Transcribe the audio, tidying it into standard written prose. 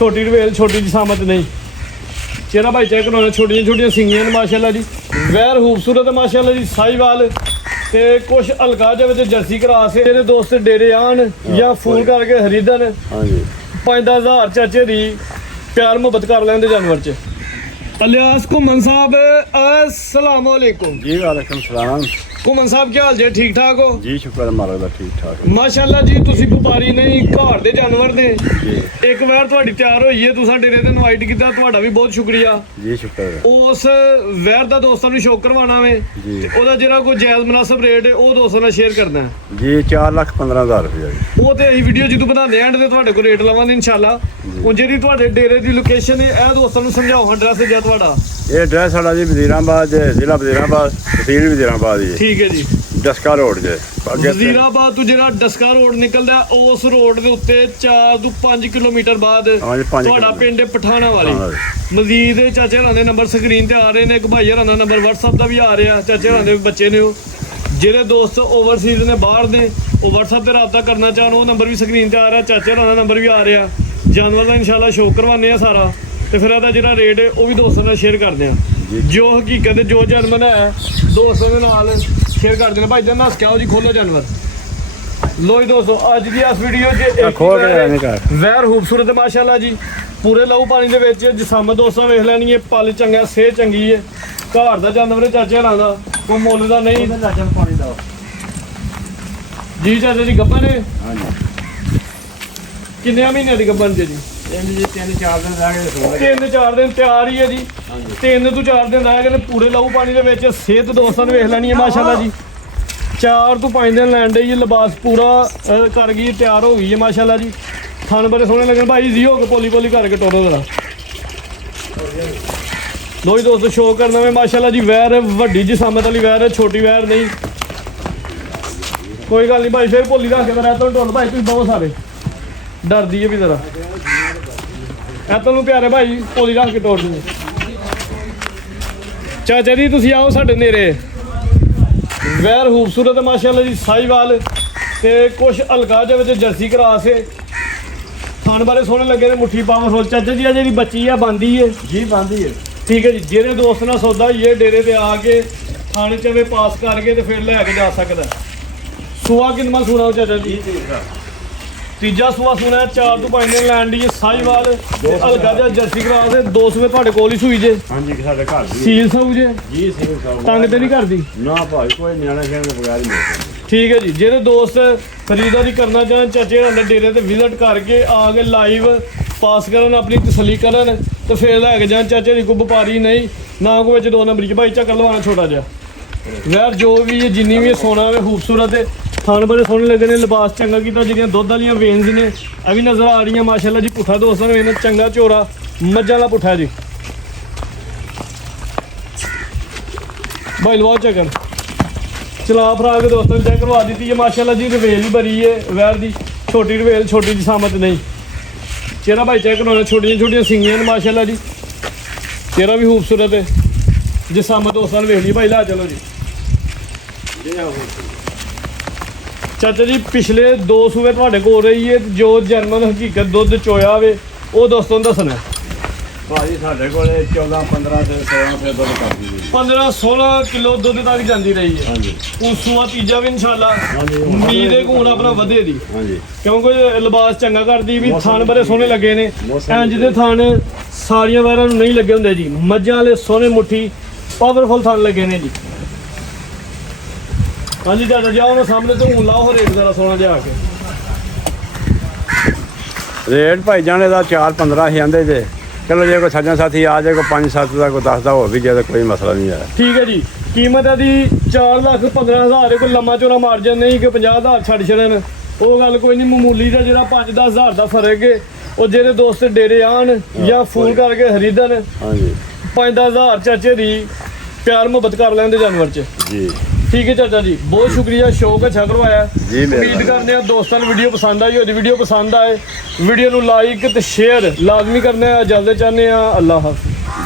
छोटी रवेल छोटी जिसामत नहीं। चेहरा भाई चेक करवाना, छोटियां छोटियां सिंगियां ने माशाल्लाह जी। वैर खूबसूरत है माशाल्लाह जी, साहिवाल ते कुछ हल्का जिहा जर्सी क्रॉस है। मेरे दोस्त डेरे आन या फोन करके खरीदन 5-10 चाचे दी प्यार मुहब्बत कर लेंदे जानवर च। अलियास घुमन साहब अस्सलाम वालेकुम जी। वालेकुम सलाम। घुमन साहब क्या हाल जे, ठीक ठाक हो जी शुक्र है मालिक दा, ठीक ठाक है माशाल्लाह जी। तुसी व्यापारी नहीं घर दे जानवर ने, एक बार ਤੁਹਾਡੀ ਤਿਆਰ ਹੋਈ ਹੈ, ਤੁਸੀਂ ਡੇਰੇ ਤੇ ਇਨਵਾਈਟ ਕੀਤਾ, ਤੁਹਾਡਾ ਵੀ ਬਹੁਤ ਸ਼ੁਕਰੀਆ जी शुक्र है ਉਸ ਵੈਰ ਦਾ ਦੋਸਤਾਂ ਨੂੰ ਸ਼ੌਕ ਕਰਵਾਉਣਾ ਵੇ ਜੀ। ਤੇ ਉਹਦਾ ਜਿਹੜਾ ਕੋਈ ਜਾਇਜ਼ ਮੁਨਾਸਬ ਰੇਟ ਹੈ ਉਹ ਦੋਸਤਾਂ ਨਾਲ ਸ਼ੇਅਰ ਕਰਨਾ ਹੈ। जी। 4,15,000 रुपया जी। ਉਹ ਤੇ ਅਸੀਂ ਵੀਡੀਓ ਜਦੋਂ ਬਣਾਉਂਦੇ ਐਂਡ ਤੇ ਤੁਹਾਡੇ ਕੋਲ ਰੇਟ ਲਵਾਂਗੇ ਇਨਸ਼ਾਅੱਲਾ। ਉਹ ਜਿਹੜੀ ਤੁਹਾਡੇ ਡੇਰੇ ਦੀ ਲੋਕੇਸ਼ਨ ਹੈ ਇਹ ਦੋਸਤਾਂ ਨੂੰ ਸਮਝਾਓ, ਐਡਰੈਸ ਜਿਆ ਤੁਹਾਡਾ। ये एड्रैस साढ़ा जी वजीराबाद, जिला वजीराबाद, तहसील वजीराबाद जी। ਠੀਕ ਹੈ ਜੀ। डस्का रोड जे ਵਜ਼ੀਰਾਬਾਦ ਤੋਂ ਜਿਹੜਾ ਡਸਕਾ ਰੋਡ ਨਿਕਲਦਾ ਉਸ ਰੋਡ ਦੇ ਉੱਤੇ 4 ਤੋਂ 5 ਕਿਲੋਮੀਟਰ ਬਾਅਦ ਹਾਂਜੀ, 5 ਤੁਹਾਡਾ ਕਿਲੋਮੀਟਰ। ਪਿੰਡ ਪਠਾਣਾ ਵਾਲੀ। ਪਠਾਣਾ ਮਜ਼ੀਦ ਚਾਚੇ ਹਰਾਂ ਦੇ ਨੰਬਰ ਸਕਰੀਨ ਤੇ ਆ ਰਹੇ ਨੇ, ਇੱਕ ਭਾਈ ਹਰਾਂ ਦਾ ਨੰਬਰ WhatsApp ਦਾ ਵੀ ਆ ਰਿਹਾ। ਚਾਚੇ ਹਰਾਂ ਦੇ ਬੱਚੇ ਨੇ ਉਹ ਜਿਹੜੇ ਦੋਸਤ ਓਵਰਸੀਜ਼ ਨੇ, ਬਾਹਰ ਨੇ, ਉਹ WhatsApp ਤੇ ਰਾਬਤਾ ਕਰਨਾ ਚਾਹਣ ਉਹ ਨੰਬਰ ਵੀ ਸਕਰੀਨ ਤੇ ਆ ਰਿਹਾ। ਚਾਚੇ ਹਰਾਂ ਦਾ ਨੰਬਰ ਵੀ ਆ ਰਿਹਾ। ਜਾਨਵਰ ਦਾ ਇਨਸ਼ਾਅੱਲਾ ਸ਼ੋਅ ਕਰਵਾਉਂਦੇ ਆ ਸਾਰਾ, ਤੇ ਫਿਰ ਇਹਦਾ ਜਿਹੜਾ ਰੇਟ ਹੈ ਉਹ ਵੀ ਦੋਸਤਾਂ ਨਾਲ ਸ਼ੇਅਰ ਕਰਦੇ ਆ। ਜੋ ਹਕੀਕਤ ਹੈ, ਜੋ ਜਾਨਵਰ ਹੈ ਦੋਸਤਾਂ ਦੇ ਨਾਲ ਸ਼ੇਅਰ ਕਰ ਦੇਣਾ। ਭਾਈ ਜਾਨ ਹੱਸ ਕੇ ਆਓ ਜੀ, ਖੋਲੋ ਜਾਨਵਰ। ਲੋ ਜੀ ਦੋਸਤੋ, ਅੱਜ ਦੀ ਇਸ ਵੀਡੀਓ 'ਚ ਖੋਲ ਕੇ ਰਹਿਣੇ ਘਰ। ਵੈਰ ਖੂਬਸੂਰਤ ਹੈ ਮਾਸ਼ਾਅੱਲਾ ਜੀ, ਪੂਰੇ ਲਹੂ ਪਾਣੀ ਦੇ ਵਿੱਚ ਜਿਸਮ ਦੋਸਤਾਂ ਵੇਖ ਲੈਣੀ ਹੈ। ਪਲ ਚੰਗਾ, ਸਿਹਤ ਚੰਗੀ ਹੈ, ਘਰ ਦਾ ਜਾਨਵਰ ਹੈ ਚਾਚੇ ਹਰਾਂ ਦਾ, ਕੋਈ ਮੁੱਲ ਦਾ ਨਹੀਂ। पानी दो ਜੀ ਚਾਚਾ ਜੀ ਗੱਭਣ ਨੇ हाँ जी। ਕਿੰਨੇ ਮਹੀਨਿਆਂ ਦੀ ਗੱਭਣ ਜੀ? 3-4 दिन रह गए। 3-4 ਦਿਨ ਤਿਆਰ ਹੀ ਹੈ ਜੀ। 3 ਤੋਂ 4 ਦਿਨ ਰਹਿ ਗਏ ਨੇ ਪੂਰੇ ਲਹੂ ਪਾਣੀ ਦੇ ਵਿੱਚ। ਸਿਹਤ ਦੋਸਤਾਂ ਨੇ ਵੇਖ ਲੈਣੀ ਹੈ ਮਾਸ਼ਾਅੱਲਾ ਜੀ। 4 ਤੋਂ 5 ਦਿਨ ਲੈਣ ਦੇ ਜੀ, ਲਿਬਾਸ ਪੂਰਾ ਕਰ ਗਈ, ਤਿਆਰ ਹੋ ਗਈ ਹੈ ਮਾਸ਼ਾਅੱਲਾ ਜੀ। ਥਣ ਬੜੇ ਸੋਹਣੇ ਲੱਗਣ ਭਾਈ ਜੀ, ਹੋ ਕੇ ਪੋਲੀ ਪੋਲੀ ਕਰਕੇ ਟੋਰੋ ਜਰਾ। ਲੋ ਜੀ ਦੋਸਤੋ, ਸ਼ੋਅ ਕਰਨਾ ਵੇ ਮਾਸ਼ਾਅੱਲਾ ਜੀ। ਵੈਰ ਵੱਡੀ ਜਿਸਾਮਤ ਵਾਲੀ ਵੈਰ ਹੈ, ਛੋਟੀ ਵੈਰ ਨਹੀਂ। ਕੋਈ ਗੱਲ ਨਹੀਂ ਭਾਈ, ਫਿਰ ਪੋਲੀ ਰੱਖ ਕੇ ਰਹਿ ਤੋਂ ਢੋਲ ਭਾਈ, ਤੁਸੀਂ ਬਹੁਤ ਸਾਰੇ ਡਰਦੀ ਹੈ ਵੀ ਜ਼ਰਾ। ਇਹ ਤੁਹਾਨੂੰ ਪਿਆਰੇ ਭਾਈ ਪੋਲੀ ਰੱਖ ਕੇ ਟੋਰ ਦਿੰਦੇ। ਚਾਚਾ ਜੀ ਤੁਸੀਂ ਆਓ ਸਾਡੇ ਨੇੜੇ। ਵੈਰ ਖੂਬਸੂਰਤ ਹੈ ਮਾਸ਼ਾਅੱਲਾ ਜੀ, ਸਾਹੀਵਾਲ ਤੇ ਕੁਛ ਹਲਕਾ ਜਿਹਾ ਵਿੱਚ ਜਰਸੀ ਕਰਾਸ ਹੈ। ਖਾਣ ਬਾਰੇ ਸੋਹਣੇ ਲੱਗੇ ਨੇ, ਮੁੱਠੀ ਪਾਵਰਫੁੱਲ। ਚਾਚਾ ਜੀ ਆ ਜਿਹੜੀ ਬੱਚੀ ਆ ਬੰਦੀ ਹੈ जी बांधी है। ਠੀਕ ਹੈ ਜੀ। ਜਿਹੜੇ ਦੋਸਤ ਨਾਲ ਸੌਦਾ ਹੋਈਏ ਡੇਰੇ ਤੇ ਆ ਕੇ ਥਾਣੇ ਚਵੇ ਪਾਸ ਕਰਕੇ ਤੇ ਫਿਰ ਲੈ ਕੇ ਜਾ ਸਕਦਾ। ਸੂਆ ਕਿੰਨਾ ਸੂਣਾ ਚਾਚਾ ਜੀ? ਤੀਜਾ ਸੂਆ ਸੂਣਾ 4 ਤੋਂ 5 ਦਿਨ ਲੈਣ ਦੀ ਸਾਹੀਵਾਲ ਤੇ ਹਲਕਾ ਜਿਹਾ ਜਰਸੀ ਕਰਾਸ ਹੈ। 2 ਸੂਏ ਤੁਹਾਡੇ ਕੋਲ ਹੀ ਸੂਈ ਜੇ, हाँ जी। साढ़े घर भी ਸੀਲ ਸੂ ਜੇ, जी सील साहब ਤੰਗ ਤੇ ਨਹੀਂ ਕਰਦੀ। ना भाई कोई न्याणा खेलने के बगैर ही नहीं। ਠੀਕ ਹੈ ਜੀ। ਜਿਹੜੇ ਦੋਸਤ ਖਰੀਦਦਾਰੀ ਕਰਨਾ ਚਾਹਣ ਚਾਚੇ ਹਰਾਂ ਦੇ ਡੇਰੇ ਤੇ ਵਿਜ਼ਿਟ ਕਰਕੇ ਆ ਕੇ ਲਾਈਵ ਪਾਸ ਕਰਨ, ਆਪਣੀ ਤਸੱਲੀ ਕਰਨ ਤੇ ਫਿਰ ਲੈ ਕੇ ਜਾਣ। ਚਾਚੇ ਦੀ ਕੋਈ ਵਪਾਰੀ ਨਹੀਂ, ਨਾ ਕੋਈ ਵਿੱਚ 2 ਨੰਬਰੀ 'ਚ ਭਾਈ ਚੱਕਰ ਲਵਾਉਣਾ ਛੋਟਾ ਜਿਹਾ। ਵੈਰ ਜੋ ਵੀ ਹੈ, ਜਿੰਨੀ ਵੀ ਸੋਨਾ ਵੇ ਖੂਬਸੂਰਤ ਹੈ, ਖਾਣ ਬੜੇ ਸੋਹਣੇ ਲੱਗੇ ਨੇ, ਲਿਬਾਸ ਚੰਗਾ ਕੀਤਾ। ਜਿਹੜੀਆਂ ਦੁੱਧ ਵਾਲੀਆਂ ਵੇਨਸ ਨੇ ਇਹ ਵੀ ਨਜ਼ਰ ਆ ਰਹੀਆਂ ਮਾਸ਼ਾਅੱਲਾ ਜੀ। ਪੁੱਠਾ ਦੋਸਤਾਂ ਨੂੰ ਇਹਨਾਂ ਚੰਗਾ ਝੋਰਾ ਮੱਝਾਂ ਦਾ ਪੁੱਠਾ ਜੀ। ਭਾਈ ਲਵਾ ਚੱਕਰ ਚਲਾ ਫਰਾ ਕੇ ਦੋਸਤਾਂ ਨੂੰ ਚੈੱਕ ਕਰਵਾ ਦਿੱਤੀ ਹੈ ਮਾਸ਼ਾਅੱਲਾ ਜੀ। ਰਵੇਲ ਵੀ ਬਰੀ ਹੈ ਵੈਰ ਦੀ, ਛੋਟੀ ਰਵੇਲ ਛੋਟੀ ਜਿਸਾਮਤ ਨਹੀਂ। ਚਿਹਰਾ ਭਾਈ ਚੈੱਕ ਕਰਵਾਉਣਾ, ਛੋਟੀਆਂ ਛੋਟੀਆਂ ਸਿੰਗੀਆਂ ਨੇ ਮਾਸ਼ਾਅੱਲਾ ਜੀ। ਚਿਹਰਾ ਵੀ ਖੂਬਸੂਰਤ ਹੈ, ਜਿਸਾਮਤ ਦੋਸਤਾਂ ਨੂੰ ਵੇਖ ਲਈ। ਭਾਈ ਲਾ ਚਲੋ ਜੀ। ਚਾਚਾ ਜੀ ਪਿਛਲੇ 2 ਸੂਏ ਤੁਹਾਡੇ ਕੋਲ ਰਹੀ ਹੈ, ਜੋ ਜਰਮਨ ਹਕੀਕਤ ਦੁੱਧ ਚੋਇਆ ਵੇ ਉਹ ਦੋਸਤਾਂ ਨੂੰ ਦੱਸਣਾ। भाजी साढ़े को 14-15 से 16 से दुध कर दी। 15-16 ਕਿਲੋ ਦੁੱਧ ਤੱਕ ਜਾਂਦੀ ਰਹੀ ਹੈ। हाँ जी। ਉਹ ਸੂਆ ਤੀਜਾ ਵੀ ਇਨਸ਼ਾਅੱਲਾ ਹਾਂਜੀ। ਉਮੀਦ ਹੈ ਕਿ ਹੁਣ ਆਪਣਾ ਵਧੇ ਦੀ, हाँ जी। ਕਿਉਂਕਿ ਲਿਬਾਸ ਚੰਗਾ ਕਰਦੀ ਵੀ। ਥਾਣ ਬੜੇ ਸੋਹਣੇ ਲੱਗੇ ਨੇ, ਮੌਸਮ ਇੰਜ ਦੇ ਥਾਣ ਸਾਰੀਆਂ ਵੈਰਾਂ ਨੂੰ ਨਹੀਂ ਲੱਗੇ ਹੁੰਦੇ ਜੀ। ਮੱਝਾਂ ਵਾਲੇ ਸੋਹਣੇ ਮੁੱਠੀ ਪਾਵਰਫੁਲ ਥਾਣ ਲੱਗੇ ਨੇ ਜੀ। ਹਾਂਜੀ ਚਾਚਾ ਜੀ ਆਓ ਸਾਹਮਣੇ ਤੋਂ ਹੁਣ ਲਾਓ ਰੇਟ ਜ਼ਰਾ ਸੋਹਣਾ ਜਿਹਾ ਆ ਕੇ। रेट भाई जाने का 4-15 ही आंदे जे। चलो जे कोई सज्जन साथी आ जाए, कोई 5-7 का कोई 10 का हो भी जाए तो कोई मसला नहीं है। ਠੀਕ ਹੈ ਜੀ। ਕੀਮਤ ਇਹਦੀ 4,15,000 ਕੋਈ ਲੰਮਾ ਚੋਰਾ ਮਾਰਜਨ ਨਹੀਂ ਕਿ 50,000 ਛੱਡ ਛੜਨ, ਉਹ ਗੱਲ ਕੋਈ ਨਹੀਂ। ਮਾਮੂਲੀ ਦਾ ਜਿਹੜਾ 5-10,000 ਦਾ ਫਰਕ ਹੈ, ਉਹ ਜਿਹੜੇ ਦੋਸਤ ਡੇਰੇ ਆਣ ਜਾਂ ਫੋਨ ਕਰਕੇ ਖਰੀਦਣ हाँ जी। 5-10,000 ਚਾਚੇ ਦੀ ਪਿਆਰ ਮੁਹੱਬਤ ਕਰ ਲੈਂਦੇ ਜਾਨਵਰ 'ਚ। जी ਠੀਕ ਹੈ ਚਾਚਾ ਜੀ, ਬਹੁਤ ਸ਼ੁਕਰੀਆ, ਸ਼ੌਕ ਅੱਛਾ ਕਰਵਾਇਆ। ਜੀ ਉਮੀਦ ਕਰਦੇ ਹਾਂ ਦੋਸਤਾਂ ਨੂੰ ਵੀਡੀਓ ਪਸੰਦ ਆਈ ਹੋਈ। ਵੀਡੀਓ ਪਸੰਦ ਆਏ ਵੀਡੀਓ ਨੂੰ ਲਾਈਕ ਤੇ ਸ਼ੇਅਰ ਲਾਜ਼ਮੀ ਕਰਨਾ। ਜਲਦੀ ਚਾਹੁੰਦੇ ਹਾਂ। ਅੱਲਾਹ ਹਾਫਿਜ਼।